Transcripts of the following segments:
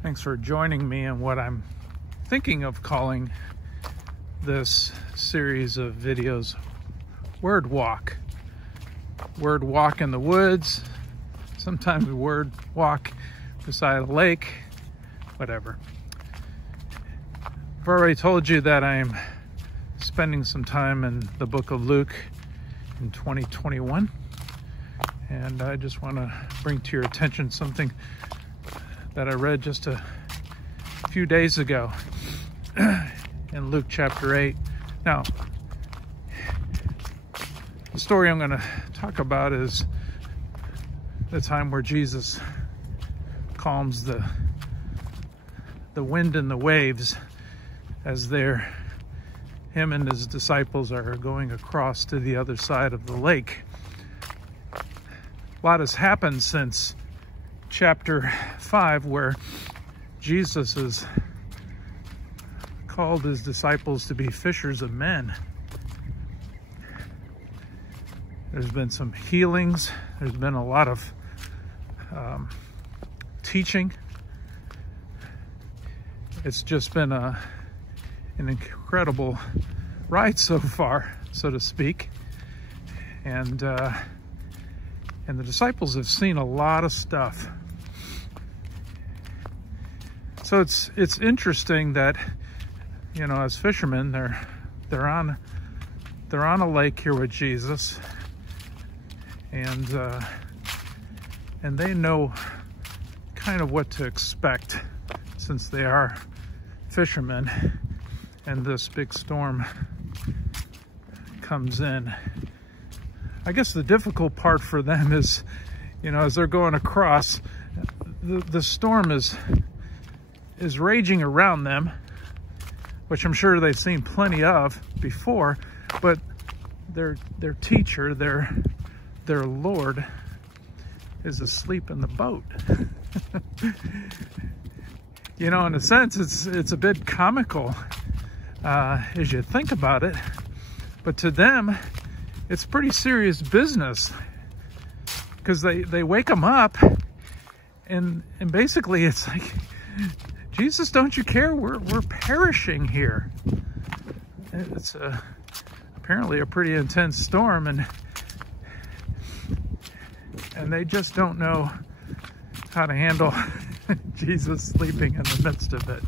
Thanks for joining me in what I'm thinking of calling this series of videos Word Walk. Word walk in the woods, sometimes word walk beside a lake, whatever. I've already told you that I'm spending some time in the book of Luke in 2021, and I just want to bring to your attention something that I read just a few days ago in Luke chapter 8. Now, the story I'm going to talk about is the time where Jesus calms the wind and the waves as him and his disciples are going across to the other side of the lake. A lot has happened since chapter 5, where Jesus has called his disciples to be fishers of men. There's been some healings. There's been a lot of teaching. It's just been an incredible ride so far, so to speak. And the disciples have seen a lot of stuff. So it's interesting that, you know, as fishermen, they're on a lake here with Jesus, and they know kind of what to expect since they are fishermen, and this big storm comes in. I guess the difficult part for them is, you know, as they're going across, the storm is raging around them, which I'm sure they've seen plenty of before, but their teacher, their Lord, is asleep in the boat. You know, in a sense, it's a bit comical as you think about it, but to them, it's pretty serious business, because they wake them up, and basically it's like, Jesus, don't you care? We're perishing here. It's apparently a pretty intense storm, and they just don't know how to handle Jesus sleeping in the midst of it.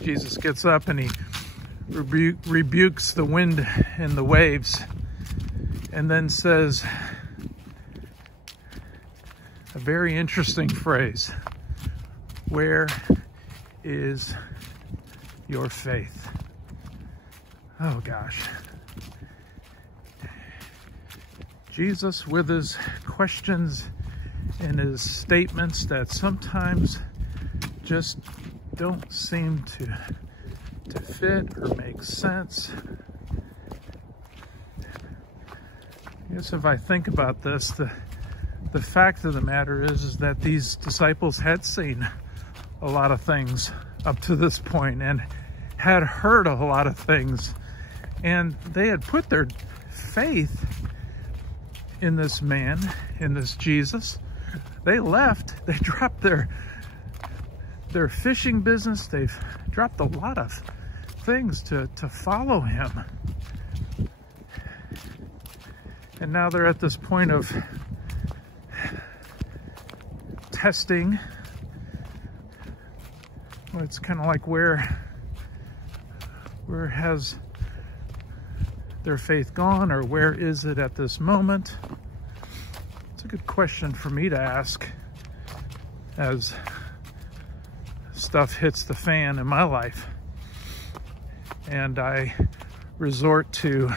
Jesus gets up and he rebukes the wind and the waves, and then says a very interesting phrase: "Where is your faith?" Oh gosh. Jesus, with his questions and his statements that sometimes just don't seem to fit or make sense. I guess if I think about this, the fact of the matter is that these disciples had seen a lot of things up to this point and had heard a lot of things, and they had put their faith in this man, in this Jesus. They left, they dropped their fishing business, they've dropped a lot of things to follow him. And now they're at this point of testing. Well, it's kind of like, where has their faith gone, or where is it at this moment? It's a good question for me to ask as stuff hits the fan in my life and I resort to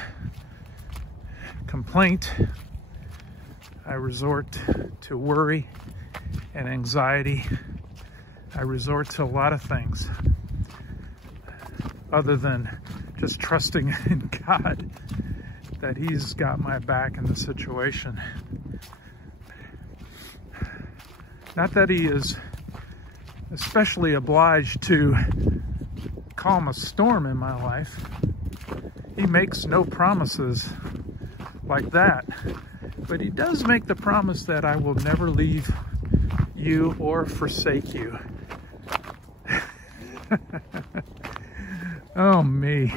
complaint, I resort to worry and anxiety, I resort to a lot of things other than just trusting in God that he's got my back in the situation. Not that he is especially obliged to calm a storm in my life. He makes no promises like that. But he does make the promise that I will never leave you or forsake you. Oh me.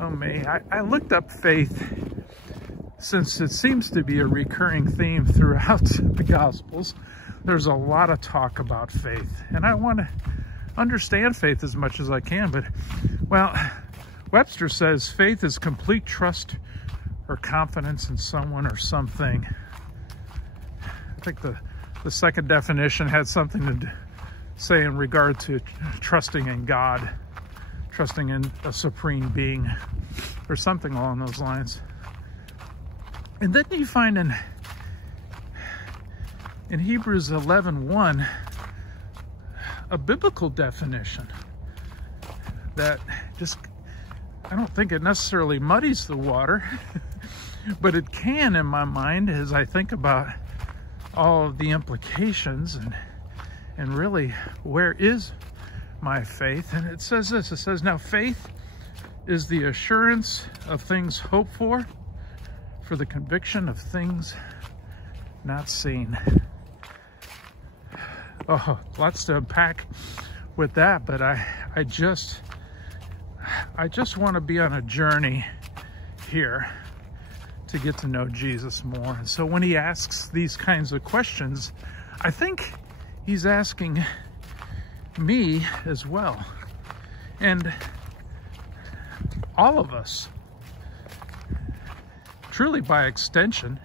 Oh me. I looked up faith, since it seems to be a recurring theme throughout the Gospels. There's a lot of talk about faith, and I want to understand faith as much as I can, but, well, Webster says faith is complete trust or confidence in someone or something. I think the second definition had something to say in regard to trusting in God, trusting in a supreme being, or something along those lines. And then you find in Hebrews 11:1 a biblical definition that just, I don't think it necessarily muddies the water, but it can in my mind as I think about all of the implications and really where is my faith. And it says this, it says, now faith is the assurance of things hoped for the conviction of things not seen. Oh, lots to unpack with that, but I just want to be on a journey here to get to know Jesus more. And so when he asks these kinds of questions, I think he's asking me as well, and all of us, truly by extension.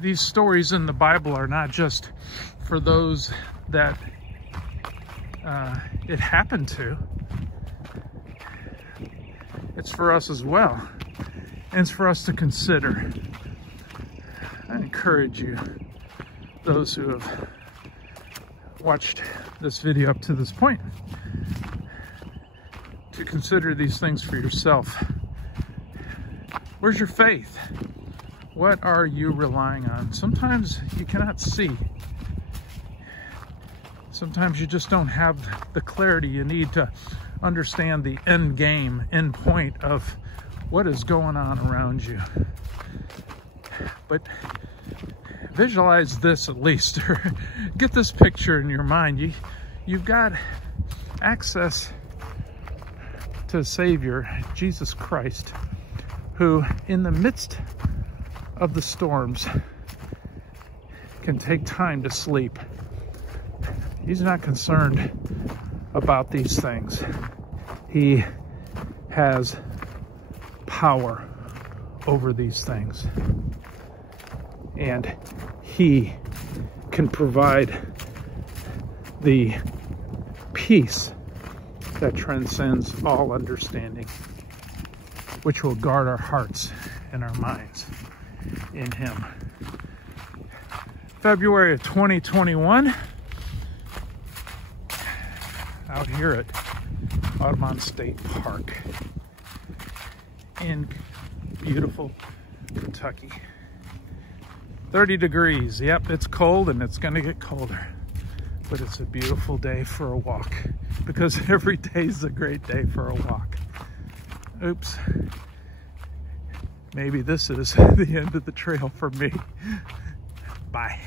These stories in the Bible are not just for those that it happened to. It's for us as well. And it's for us to consider. I encourage you, those who have watched this video up to this point, to consider these things for yourself. Where's your faith? What are you relying on? Sometimes you cannot see. Sometimes you just don't have the clarity you need to understand the end game, end point of what is going on around you. But visualize this at least, or get this picture in your mind. You've got access to a Savior, Jesus Christ, who in the midst of the storms can take time to sleep. He's not concerned about these things. He has power over these things. And he can provide the peace that transcends all understanding, which will guard our hearts and our minds in him. February of 2021, out here at Audubon State Park in beautiful Kentucky. 30 degrees. Yep, it's cold and it's going to get colder. But it's a beautiful day for a walk, because every day is a great day for a walk. Oops. Maybe this is the end of the trail for me. Bye.